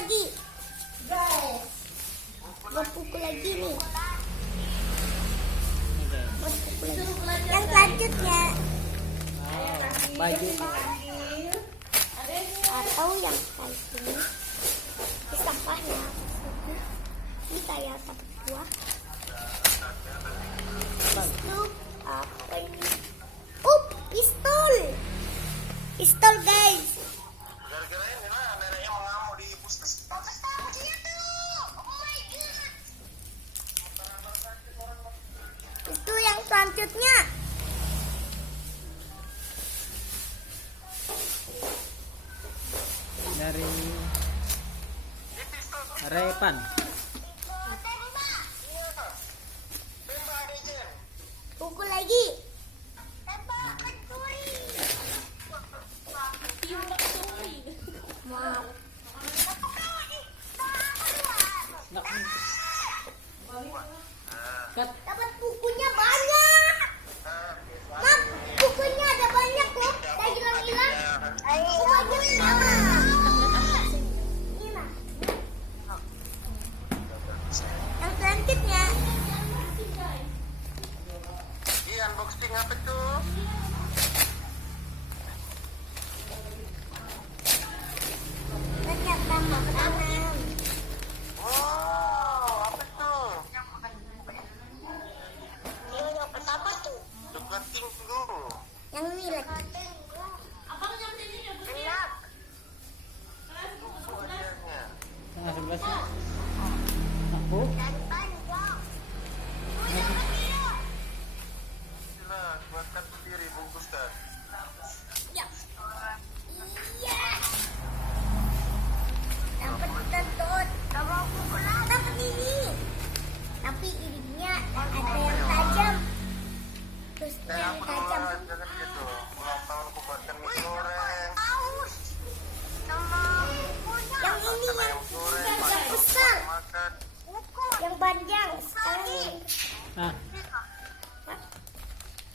lagi. Gue pukul lagi nih. Gua pukul lagi. Yang selanjutnya. Baju. Atau yang kayak gini. Di sampahnya. Ini kayak satu buah. Itu apa ini? Pistol. Pistol guys. Gara-gara ini lah neneknya mengamuk di puskesmas. Itu yang selanjutnya. Dari Repan. Pukul lagi. Maaf. Dapat bukunya banyak. Mam, bukunya ada banyak loh. Saya hilang-hilang. Banyak sama. Ini lah. Yang selanjutnya. Ini unboxing apa tuh? Ternyata makanan. Wow, apa tuh? Yang pertama tuh. Coklat tinggu. Yang ini lagi. Enak. Wajahnya. Tengah 11-nya. Aku. Dan panjang. Sila, buatkan sendiri bungkuskan. Ya. Iya. Dapat tentot. Kamu aku pulang. Dapat ini. Tapi ininya ada yang tajam. Terus yang Aku tajam. duluan, jangan gitu. Ulang tahun aku buatkan mie goreng. Yang ini yang